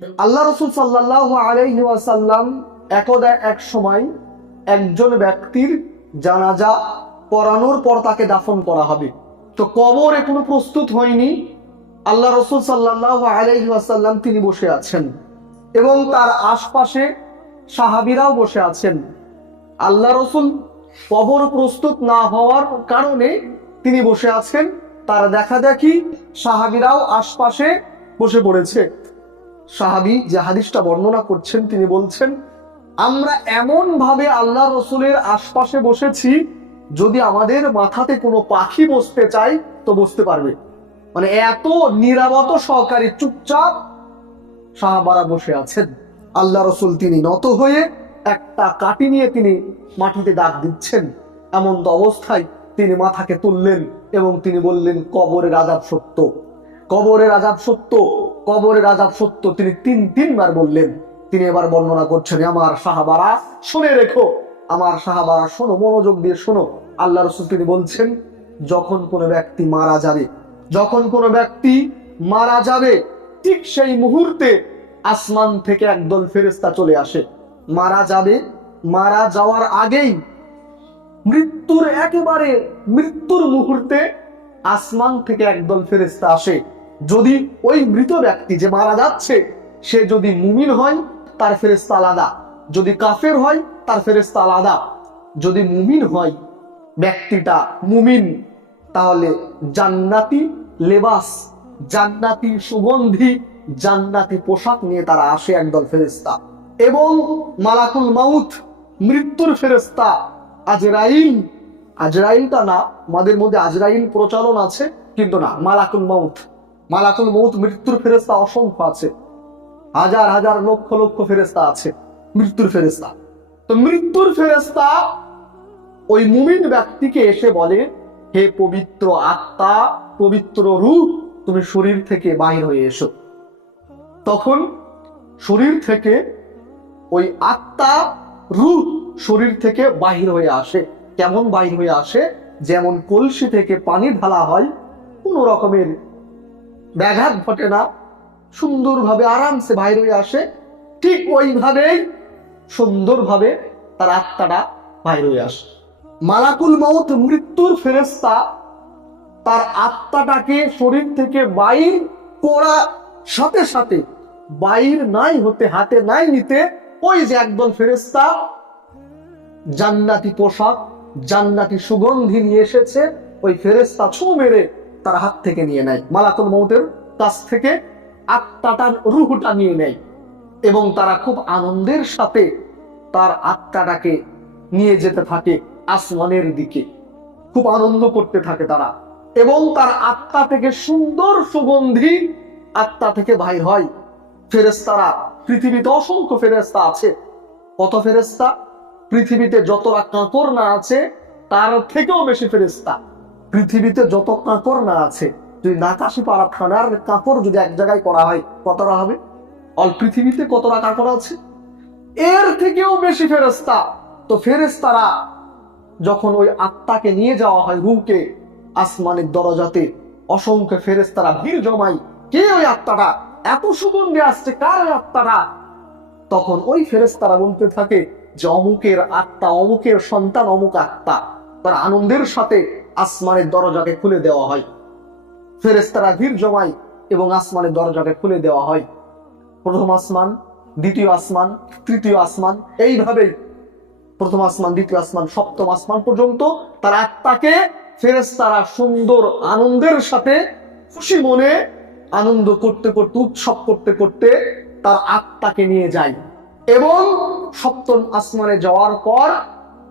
আল্লাহ রাসূল সাল্লাল্লাহু আলাইহি ওয়াসাল্লাম একদা এক সময় একজন ব্যক্তির জানাজা পড়ানোর পর তাকে দাফন করা হবে। তো কবর এখনো প্রস্তুত হয়নি। আল্লাহ রাসূল সাল্লাল্লাহু আলাইহি ওয়াসাল্লাম তিনি বসে আছেন এবং তার আশপাশে সাহাবীরাও বসে আছেন। আল্লাহ রাসূল কবর প্রস্তুত না হওয়ার কারণে তিনি বসে আছেন, তার দেখা দেখি সাহাবীরাও আশপাশে বসে পড়েছে। সাহাবী যে হাদিসটা বর্ণনা করছেন তিনি বলছেন, আমরা এমন ভাবে আল্লাহ রসুলের আশপাশে বসেছি, যদি আমাদের মাথাতে কোনো পাখি বসতে চায় তো বসতে পারবে। মানে এত নিরাপদ সহকারী চুপচাপ সাহাবারা বসে আছেন। আল্লাহ রসুল তিনি নত হয়ে একটা কাঠি নিয়ে তিনি মাটিতে দাগ দিচ্ছেন। এমন তো অবস্থায় তিনি মাথাকে তুললেন এবং তিনি বললেন, কবরের আযাব সত্য, কবরের আযাব সত্য, কবরের আযাব সত্য। তিনি তিনবার বললেন। তিনি এবার বর্ণনা করছেন, আমার সাহাবারা শুনে রেখো, আমার সাহাবারা শোনো, মনোযোগ দিয়ে শোনো। আল্লাহ রাসূল তিনি বলছেন, যখন কোনো ব্যক্তি মারা যাবে, যখন কোনো ব্যক্তি মারা যাবে, ঠিক সেই মুহূর্তে আসমান থেকে একদল ফেরেশতা চলে আসে। মারা যাবে, মারা যাওয়ার আগেই মৃত্যুর একেবারে মৃত্যুর মুহূর্তে আসমান থেকে একদল ফেরেশতা আসে। যদি ওই মৃত ব্যক্তি যে মারা যাচ্ছে সে যদি মুমিন হয় তার ফেরেশতা আলাদা, যদি কাফের হয় তার ফেরেশতা আলাদা। যদি মুমিন হয় ব্যক্তিটা মুমিন, তাহলে জান্নাতি লেবাস, জান্নাতি সুগন্ধি, জান্নাতি পোশাক নিয়ে তারা আসে একদল ফেরেশতা। এবং মালাকুল মাউত মৃত্যুর ফেরেশতা আজরাইল, আজরাইলটা না, আমাদের মধ্যে আজরাইল প্রচলন আছে কিন্তু না, মালাকুল মাউত, মালাকুল মাউত মৃত্যুর ফেরেশতা অসংখ্য আছে, হাজার হাজার লক্ষ লক্ষ ফেরেশতা আছে মৃত্যুর ফেরেশতা। তো মৃত্যুর ফেরেশতা ওই মুমিন ব্যক্তিকে এসে বলে, হে পবিত্র আত্মা, পবিত্র রূহ, তুমি শরীর থেকে বাহির হয়ে এসো। তখন শরীর থেকে ওই আত্মা রূহ শরীর থেকে বাহির হয়ে আসে। কেমন বাহির হয়ে আসে? যেমন কলসি থেকে পানি ঢালা হয়, কোনো রকমের ব্যাঘাত ঘটে না, সুন্দরভাবে আরামসে বাহির হয়ে আসে, ঠিক ওইভাবেই সুন্দরভাবে তার আত্মাটা বাহির হয়ে আসে। মালাকুল মউত মৃত্যুর ফেরেশতা তার আত্মাটাকে শরীর থেকে বাইর করা সাথে সাথে, বাইর নাই হতে, হাতে নাই নিতে, ওই যে একদল ফেরেশতা জান্নাতি পোশাক, জান্নাতি সুগন্ধি নিয়ে এসেছে, ওই ফেরেশতা ছোঁ মেরে তার হাত থেকে নিয়ে নেয়, মালাকুল মউতের কাছ থেকে আত্মাটার রূহটা নিয়ে নেয়। এবং তারা খুব আনন্দের সাথে তার আত্মাটাকে নিয়ে যেতে থাকে আসমানের দিকে, খুব আনন্দ করতে থাকে তারা। এবং তার আত্মা থেকে সুন্দর সুগন্ধি আত্মা থেকে বাইর হয়। ফেরেশতারা, পৃথিবীতে অসংখ্য ফেরেশতা আছে। কত ফেরেশতা? পৃথিবীতে যতটা কাঁকর না আছে তার থেকেও বেশি ফেরেশতা। পৃথিবীতে যত কাঁকর না আছে, যদি নাকাশিপাড়া থানার কাঁকর যদি এক জায়গায় করা হয় কতটা হবে? অল পৃথিবীতে কতটা কাঁকর আছে, এর থেকেও বেশি ফেরেশতা। তো ফেরেশতারা যখন ওই আত্মাকে নিয়ে যাওয়া হয়, রূহকে, আসমানের দরজাতে অসংখ্য ফেরেশতারা ভিড় জমায়, কে ওই আত্মাটা, এত সুগন্ধি আসছে, কার ওই আত্মাটা? তখন ওই ফেরেশতারা বলতে থাকে যে অমুকের আত্মা, অমুকের সন্তান, অমুক আত্মা। তার আনন্দের সাথে আসমানের দরজাকে খুলে দেওয়া হয়, ফেরেশতারা ভিড় জমায় এবং আসমানের দরজাকে খুলে দেওয়া হয়। প্রথম আসমান, দ্বিতীয় আসমান, তৃতীয় আসমান, এইভাবেই প্রথম আসমান, দ্বিতীয় আসমান, সপ্তম আসমান পর্যন্ত তার আত্মাকে ফেরেশতারা সুন্দর আনন্দের সাথে, খুশি মনে আনন্দ করতে করতে, উৎসব করতে করতে তার আত্মাকে নিয়ে যায়। এবং সপ্তম আসমানে যাওয়ার পর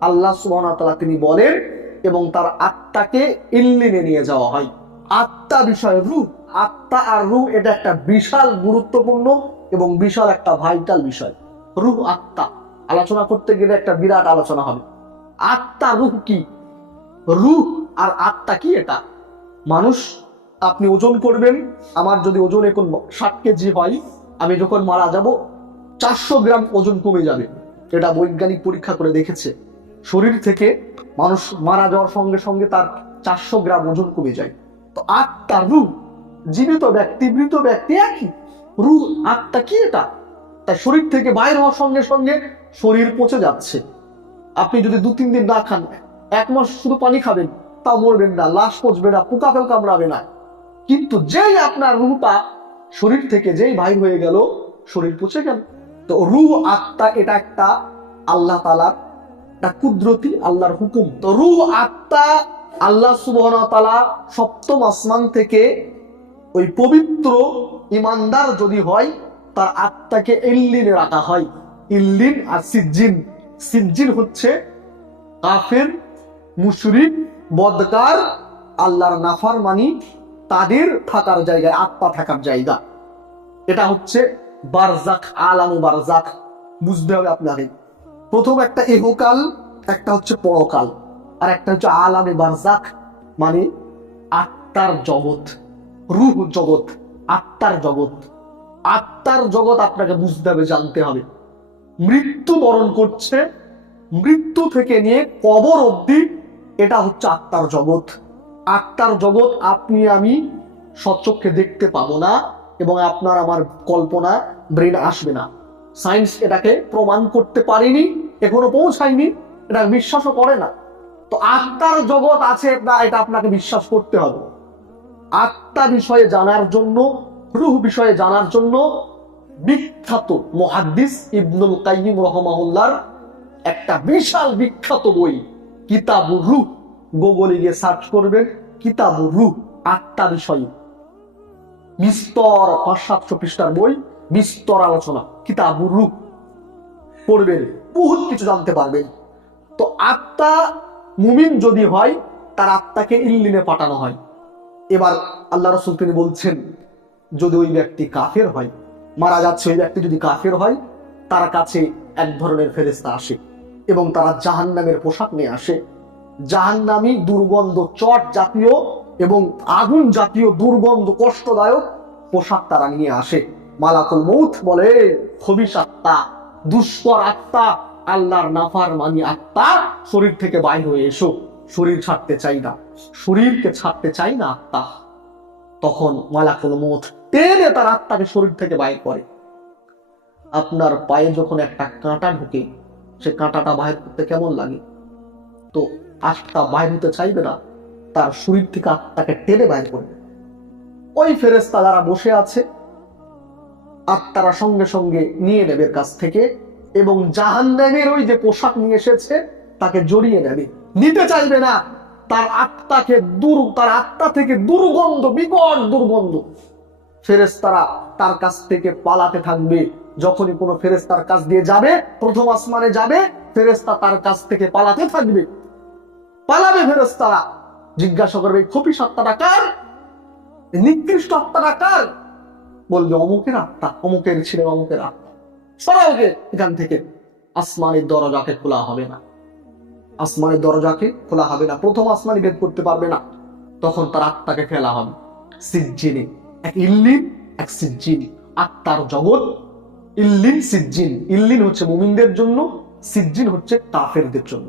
আল্লাহ সুবহানাহু ওয়া তাআলা তিনি বলেন, এবং তার আত্মাকে ইল্লিনে নিয়ে যাওয়া হয়। আত্মা বিষয় রূহ, আত্মা আর রূহ এটা একটা বিশাল গুরুত্বপূর্ণ এবং বিশাল একটা ভাইটাল বিষয়। রূহ আত্মা আলোচনা করতে গেলে একটা বিরাট আলোচনা হবে। আত্মা রূহ কি, রূহ আর আত্মা কি? এটা মানুষ, আপনি ওজন করবেন, আমার যদি ওজন এখন 60 কেজি হয়, আমি যখন মারা যাব 400 গ্রাম ওজন কমে যাবে। এটা বৈজ্ঞানিক পরীক্ষা করে দেখেছে। শরীর থেকে মানুষ মারা যাওয়ার সঙ্গে সঙ্গে তার 400 গ্রাম ওজন কমে যায়। তো আত্মা রূহ, জীবিত ব্যক্তি মৃত ব্যক্তি একই, রূহ আত্মা কি এটা? তাই শরীর থেকে বাইর হওয়ার সঙ্গে সঙ্গে শরীর পচে যাচ্ছে। আপনি যদি 2-3 দিন না খান, 1 মাস শুধু পানি খাবেন, তাও মরবেন না, লাশ পচবে না, পোকাতেও কামড়াবে না। কিন্তু যেই আপনার রূহটা শরীর থেকে যেই বাইর হয়ে গেল, শরীর পচে গেল। তো রূহ আত্মা এটা একটা আল্লাহ তাআলার একটা কুদরতি আল্লাহর হুকুম। তো রূহ আত্মা আল্লাহ সুবহানাহু ওয়া তাআলা 7ম আসমান থেকে ওই পবিত্র ইমানদার যদি হয়, তার আত্মাকে ইল্লিনে রাখা হয়। ইল্লিন আর সিজ্জিন। সিজ্জিন হচ্ছে কাফের, মুশরিক, বদকার, আল্লাহর নাফরমানি তাদের থাকার জায়গায়, আত্মা থাকার জায়গা। এটা হচ্ছে বারজাখ, আলামে বারজাখ। বুঝতে হবে আপনাকে। প্রথম একটা ইহকাল, একটা হচ্ছে পরকাল, আর একটা হচ্ছে আলামে বারজাখ, মানে আত্মার জগৎ, রূহ জগৎ, আত্মার জগৎ। আত্মার জগৎ আপনাকে বুঝতে হবে, জানতে হবে। মৃত্যু বরণ করছে, মৃত্যু থেকে নিয়ে কবর অবধি এটা হচ্ছে আত্মার জগৎ। আত্মার জগৎ আপনি আমি সচক্ষে দেখতে পাবো না, এবং আপনার আমার কল্পনা ব্রেন আসবে না। সায়েন্স এটাকে প্রমাণ করতে পারেনি, এখনো পৌঁছায়নি, এটা বিশ্বাসও করে না। তো আত্মার জগৎ আছে, এটা আপনাকে বিশ্বাস করতে হবে। আত্মা বিষয়ে জানার জন্য, রূহ বিষয়ে জানার জন্য বিখ্যাত মুহাদ্দিস ইবনুল কাইয়িম রাহিমাহুল্লাহর একটা বিশাল বিখ্যাত বই কিতাবুর রূহ, গুগলে গিয়ে সার্চ করবেন কিতাবুর রূহ, আত্মা বিষয়ে বিস্তর 500-700 পৃষ্ঠার বই, বিস্তর আলোচনা, কিতাবুর রূহ পড়বেন, বহুত কিছু জানতে পারবেন। তো আত্মা মুমিন যদি হয়, তার আত্মাকে ইল্লিনে পাঠানো হয়। এবার আল্লাহ রাসূল তিনি বলছেন, যদি ওই ব্যক্তি কাফের হয়, মারা যাচ্ছে, ওই ব্যক্তি যদি কাফের হয়, তার কাছে এক ধরনের ফেরেশতা আসে এবং তারা জাহান্নামের পোশাক নিয়ে আসে। জাহান্নামী দুর্গন্ধ, চট জাতীয় এবং আগুন জাতীয় দুর্গন্ধ কষ্টদায়ক পোশাক তারা নিয়ে আসে। মালাকুল মউত বলে, খবিশ আত্মা, দুষ্কর আত্মা, আল্লাহর নাফরমানি আত্মা, শরীর থেকে বাইর হয়ে এসো। শরীর ছাড়তে চাই না, শরীরকে ছাড়তে চাই না আত্মা। তখন মালাকুল মউত টেনে তার আত্মাকে শরীর থেকে বাইর করে। আপনার পায়ে যখন একটা কাঁটা ঢুকে, সে কাঁটাটা বাইর করতে কেমন লাগে? তো আত্মা বাইর হতে চাইবে না, তার শরীর থেকে আত্মাকে টেনে বাইর করবে। ওই ফেরেশতা যারা বসে আছে, আত্মারা সঙ্গে সঙ্গে নিয়ে নেবে কাছ থেকে, এবং জাহান্নামের ওই যে পোশাক নিয়ে এসেছে তাকে জড়িয়ে নেবে, নিতে চাইবে না। তার আত্মা থেকে দুর্গন্ধ, বিকট দুর্গন্ধ। ফেরেশতারা তার কাছ থেকে পালাতে থাকবে। যখনই কোনো ফেরেশতার কাছ দিয়ে যাবে, 1ম আসমানে যাবে, ফেরেশতা তার কাছ থেকে পালাতে থাকবে। পালাবে ফেরেশতারা, জিজ্ঞাসা করবে, খবিশ আত্মাটা কার? নিকৃষ্ট আত্মাটা কার? বলবে, অমুকের আত্মা, অমুকের ছেলে, অমুকের আত্মা। সরাও ওকে এখান থেকে। আসমানের দরজাকে খোলা হবে না, আসমানের দরজাকে খোলা হবে না, 1ম আসমানে ভেদ করতে পারবে না। তখন তার আত্মাকে ফেলা হবে সিজ্জিনে, এক ইল্লিন, এক সিজ্জিন। আত্মার জগৎ ইল্লিন, সিজ্জিন। ইল্লিন হচ্ছে মুমিনদের জন্য, সিজ্জিন হচ্ছে কাফেরদের জন্য।